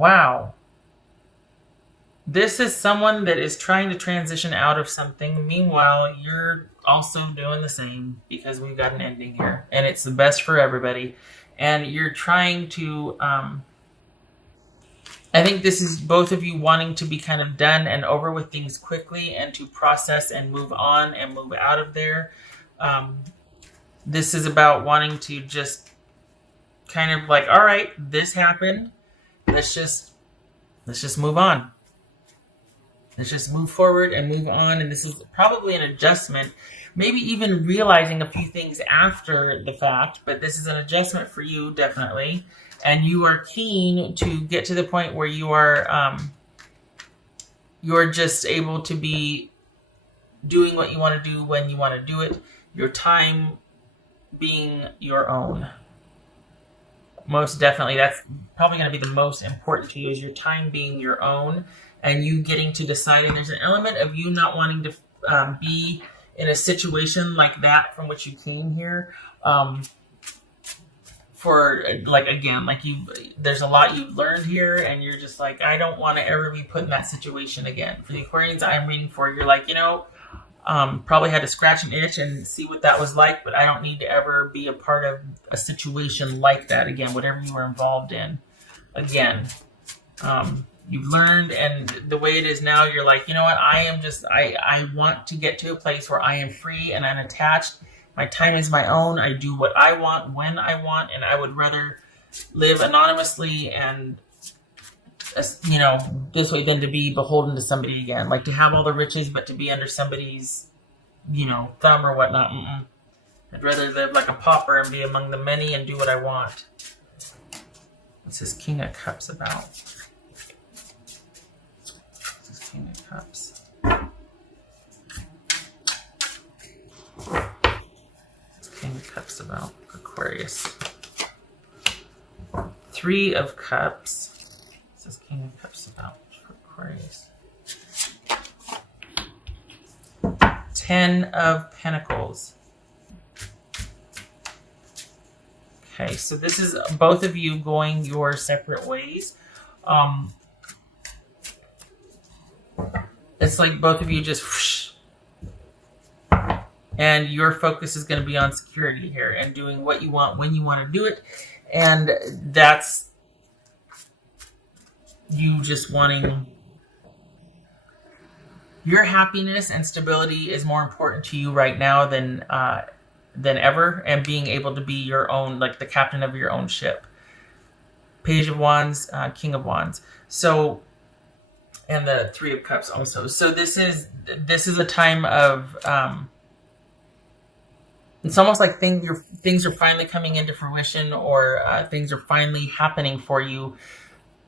Wow. This is someone that is trying to transition out of something. Meanwhile, you're also doing the same because we've got an ending here. And it's the best for everybody. And you're trying to... I think this is both of you wanting to be kind of done and over with things quickly and to process and move on and move out of there. This is about wanting to just kind of like, all right, this happened. Let's just move on. Let's just move forward and move on. And this is probably an adjustment, maybe even realizing a few things after the fact, but this is an adjustment for you, definitely. And you are keen to get to the point where you're just able to be doing what you want to do when you want to do it. Your time being your own. Most definitely, that's probably going to be the most important to you, is your time being your own and you getting to decide. And there's an element of you not wanting to be in a situation like that from which you came here. For like, again, like there's a lot you've learned here and you're just like, I don't want to ever be put in that situation again. For the Aquarians I'm reading for, you're like, probably had to scratch an itch and see what that was like, but I don't need to ever be a part of a situation like that again, whatever you were involved in. Again, you've learned, and the way it is now, you're like, you know what, I want to get to a place where I am free and unattached. My time is my own. I do what I want when I want, and I would rather live anonymously and, this way than to be beholden to somebody again. Like to have all the riches, but to be under somebody's, thumb or whatnot. I'd rather live like a pauper and be among the many and do what I want. What's this King of Cups about? What's this King of Cups? King of Cups about Aquarius. Three of Cups. What's this King of Cups about for Aquarius? 10 of Pentacles. Okay, so this is both of you going your separate ways. It's like both of you just whoosh, and your focus is going to be on security here and doing what you want when you want to do it. And that's you just wanting your happiness and stability is more important to you right now than ever, and being able to be your own, like the captain of your own ship. Page of Wands, King of Wands. So, and the Three of Cups also. So this is a time of it's almost like things are finally coming into fruition, or things are finally happening for you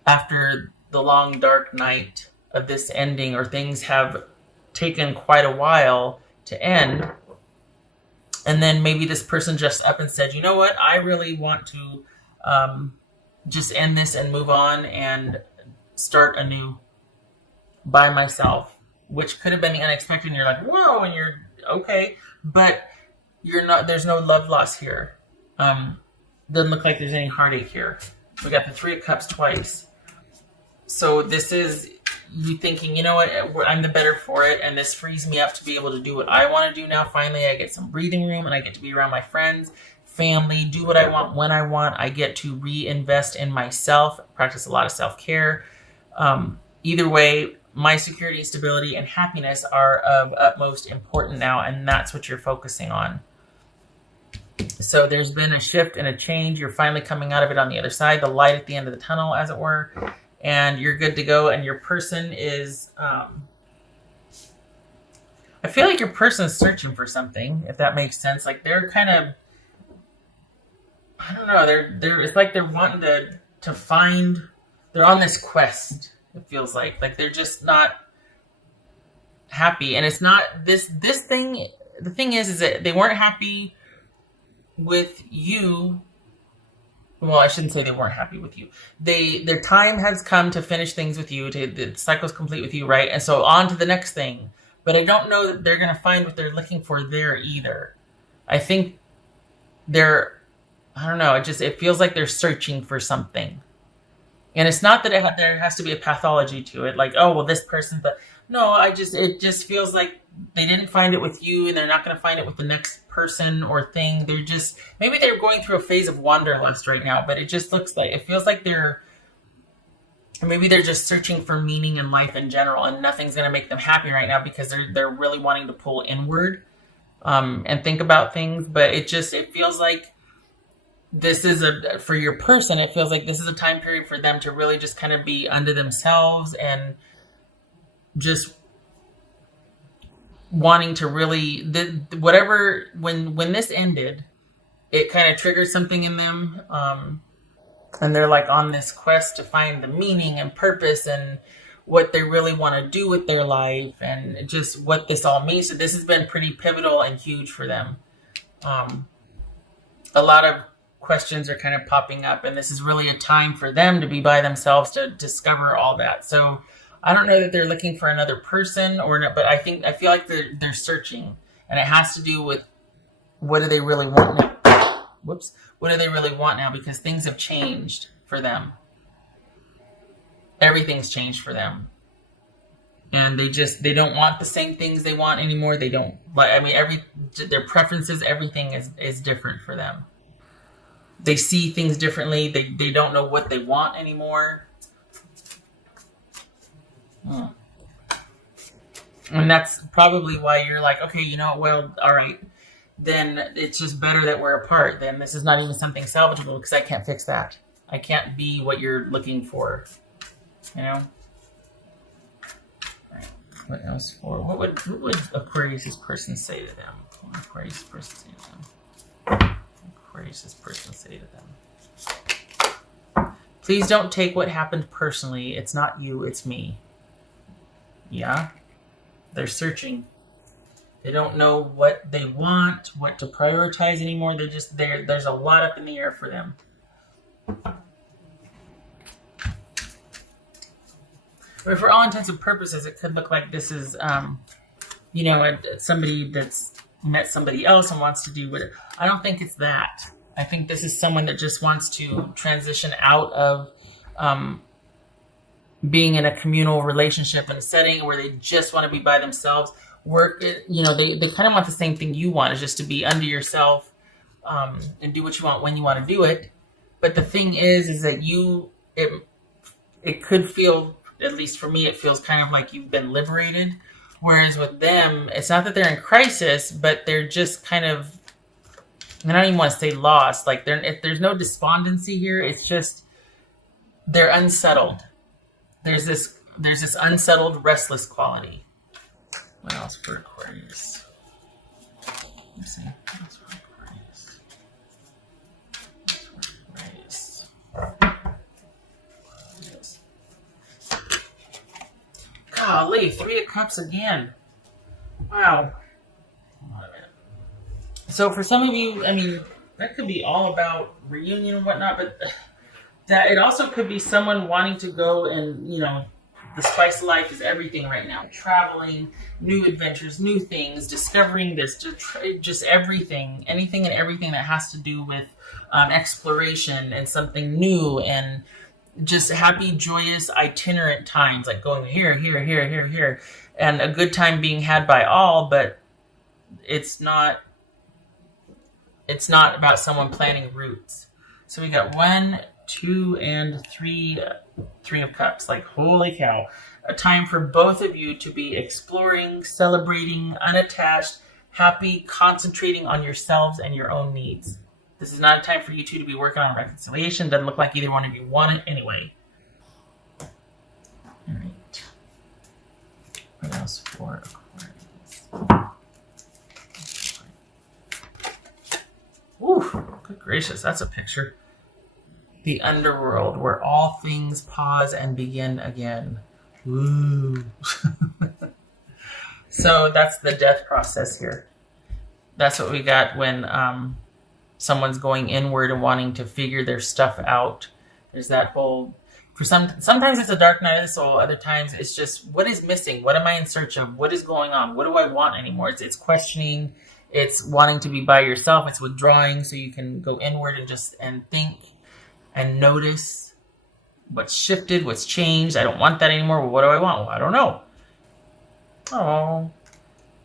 after the long dark night of this ending, or things have taken quite a while to end. And then maybe this person just up and said, you know what, I really want to just end this and move on and start anew by myself, which could have been the unexpected. And you're like, whoa, and you're okay, but you're not. There's no love loss here. Doesn't look like there's any heartache here. We got the Three of Cups twice. So this is you thinking, you know what, I'm the better for it, and this frees me up to be able to do what I want to do now. Finally, I get some breathing room, and I get to be around my friends, family, do what I want when I want. I get to reinvest in myself, practice a lot of self-care. Either way, my security, stability, and happiness are of utmost importance now, and that's what you're focusing on. So there's been a shift and a change. You're finally coming out of it on the other side, the light at the end of the tunnel, as it were, and you're good to go. And your person is, I feel like your person is searching for something, if that makes sense. Like they're kind of, I don't know, they're it's like they're wanting to find, they're on this quest, it feels like they're just not happy. And it's not this thing, the thing is that they weren't happy with you. Well, I shouldn't say they weren't happy with you. Their time has come to finish things with you. The cycle's complete with you, right? And so on to the next thing. But I don't know that they're going to find what they're looking for there either. I think I don't know. It feels like they're searching for something. And it's not that there has to be a pathology to it, like, oh, well, this person, but no, it just feels like they didn't find it with you, and they're not going to find it with the next person or thing. They're just, maybe they're going through a phase of wanderlust right now, but it just looks like, it feels like maybe they're just searching for meaning in life in general, and nothing's going to make them happy right now because they're really wanting to pull inward, and think about things. But it feels like this is for your person, it feels like this is a time period for them to really just kind of be unto themselves, and just wanting to really, whatever, when this ended, it kind of triggered something in them, and they're like on this quest to find the meaning and purpose and what they really want to do with their life, and just what this all means. So this has been pretty pivotal and huge for them. A lot of questions are kind of popping up, and this is really a time for them to be by themselves to discover all that. So I don't know that they're looking for another person or not, but I feel like they're searching, and it has to do with what do they really want now. Whoops. What do they really want now? Because things have changed for them. Everything's changed for them. And they don't want the same things they want anymore. They don't, their preferences, everything is different for them. They see things differently. They don't know what they want anymore. And that's probably why you're like, okay, well, all right, then it's just better that we're apart. Then this is not even something salvageable because I can't fix that. I can't be what you're looking for, Right. What else for? What would Aquarius' person say to them? What would Aquarius' person say to them? Aquarius' person say to them? Please don't take what happened personally. It's not you, it's me. Yeah? They're searching. They don't know what they want, what to prioritize anymore. They're just there. There's a lot up in the air for them. But for all intents and purposes, it could look like this is, somebody that's met somebody else and wants to do whatever. I don't think it's that. I think this is someone that just wants to transition out of being in a communal relationship in a setting where they just want to be by themselves. They kind of want the same thing you want, is just to be under yourself, and do what you want when you want to do it. But the thing is that it could feel, at least for me, it feels kind of like you've been liberated. Whereas with them, it's not that they're in crisis, but they're just kind of, I don't even want to say lost. Like there's no despondency here. It's just they're unsettled. There's this unsettled, restless quality. What else for Aquarius? Let's see. What else for Aquarius? Golly, 3 of Cups again. Wow. So for some of you, that could be all about reunion and whatnot, but that it also could be someone wanting to go and, the spice of life is everything right now. Traveling, new adventures, new things, discovering this, just everything. Anything and everything that has to do with exploration and something new, and just happy, joyous, itinerant times, like going here, here, here, here, here. And a good time being had by all, but it's not about someone planning routes. So we got 1, 2, and 3 of Cups. Like, holy cow. A time for both of you to be exploring, celebrating, unattached, happy, concentrating on yourselves and your own needs. This is not a time for you two to be working on reconciliation. Doesn't look like either one of you want it anyway. All right. What else for Aquarius? Ooh, good gracious, that's a picture. The underworld, where all things pause and begin again. Woo. So that's the death process here. That's what we got when someone's going inward and wanting to figure their stuff out. There's that whole, sometimes it's a dark night of the soul. Other times it's just, what is missing? What am I in search of? What is going on? What do I want anymore? It's questioning. It's wanting to be by yourself. It's withdrawing so you can go inward and think and notice What's shifted? What's changed? I don't want that anymore. Well, what do I want? Well, I don't know. Oh,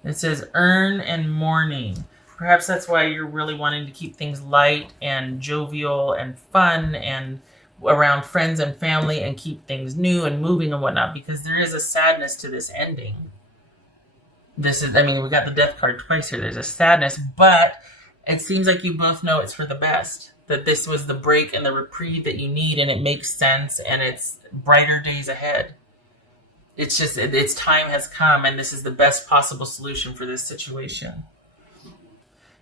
it says earn and mourning. Perhaps that's why you're really wanting to keep things light and jovial and fun and around friends and family and keep things new and moving and whatnot, because there is a sadness to this ending. This is, I mean, we got the death card twice here. There's a sadness, but it seems like you both know it's for the best. That this was the break and the reprieve that you need, and it makes sense, and it's brighter days ahead. It's just, its time has come, and this is the best possible solution for this situation.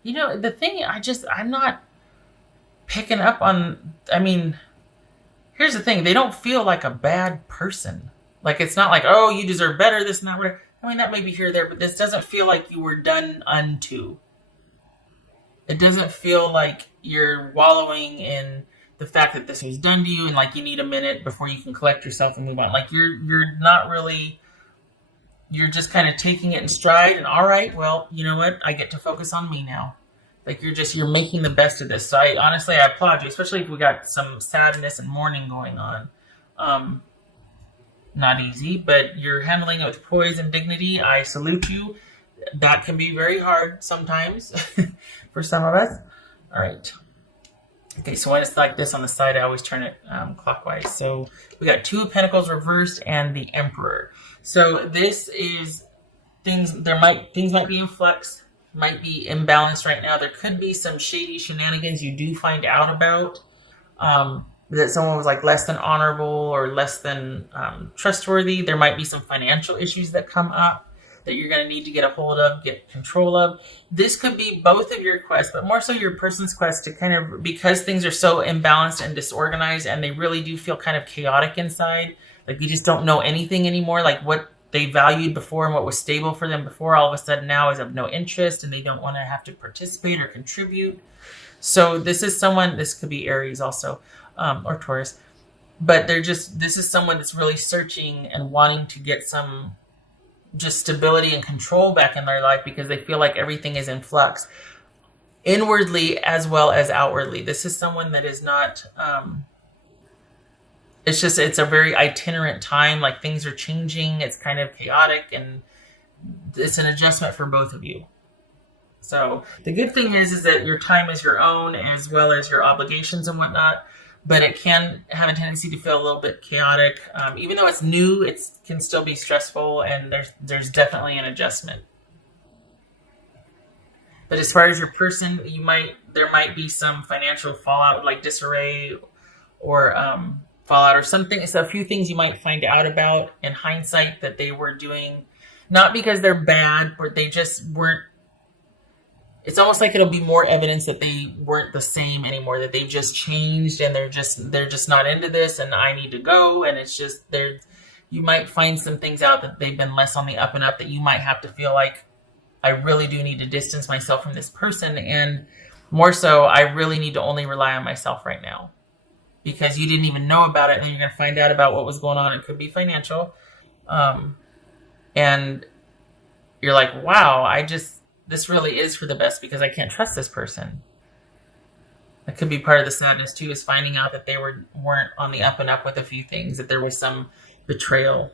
You know, the thing, I'm not picking up on, I mean, here's the thing. They don't feel like a bad person. Like, it's not like, oh, you deserve better, this and that, whatever. I mean, that may be here or there, but this doesn't feel like you were done unto. It doesn't feel like you're wallowing in the fact that this was done to you and like you need a minute before you can collect yourself and move on. Like you're not really, you're just kind of taking it in stride and all right, well, you know what? I get to focus on me now. Like you're making the best of this. So I applaud you, especially if we got some sadness and mourning going on. Not easy, but you're handling it with poise and dignity. I salute you. That can be very hard sometimes for some of us. All right. Okay, so when it's like this on the side, I always turn it clockwise. So we got Two of Pentacles reversed and the Emperor. So this is things might be in flux, might be imbalanced right now. There could be some shady shenanigans you do find out about. That someone was like less than honorable or less than trustworthy. There might be some financial issues that come up that you're going to need to get a hold of, get control of. This could be both of your quests, but more so your person's quest to kind of, because things are so imbalanced and disorganized and they really do feel kind of chaotic inside, like you just don't know anything anymore, like what they valued before and what was stable for them before all of a sudden now is of no interest and they don't want to have to participate or contribute. So this is someone, this could be Aries also, or Taurus, but this is someone that's really searching and wanting to get some just stability and control back in their life because they feel like everything is in flux inwardly as well as outwardly. This is someone that is not, it's a very itinerant time. Like things are changing. It's kind of chaotic and it's an adjustment for both of you. So the good thing is that your time is your own as well as your obligations and whatnot. But it can have a tendency to feel a little bit chaotic. Even though it's new, it can still be stressful, and there's definitely an adjustment. But as far as your person, there might be some financial fallout, like disarray, or fallout, or something. It's a few things you might find out about in hindsight that they were doing, not because they're bad, but they just weren't. It's almost like it'll be more evidence that they weren't the same anymore, that they've just changed and they're just not into this and I need to go. And it's just you might find some things out that they've been less on the up and up that you might have to feel like I really do need to distance myself from this person. And more so, I really need to only rely on myself right now because you didn't even know about it. And then you're going to find out about what was going on. It could be financial. And you're like, wow, this really is for the best because I can't trust this person. That could be part of the sadness too, is finding out that they weren't on the up and up with a few things, that there was some betrayal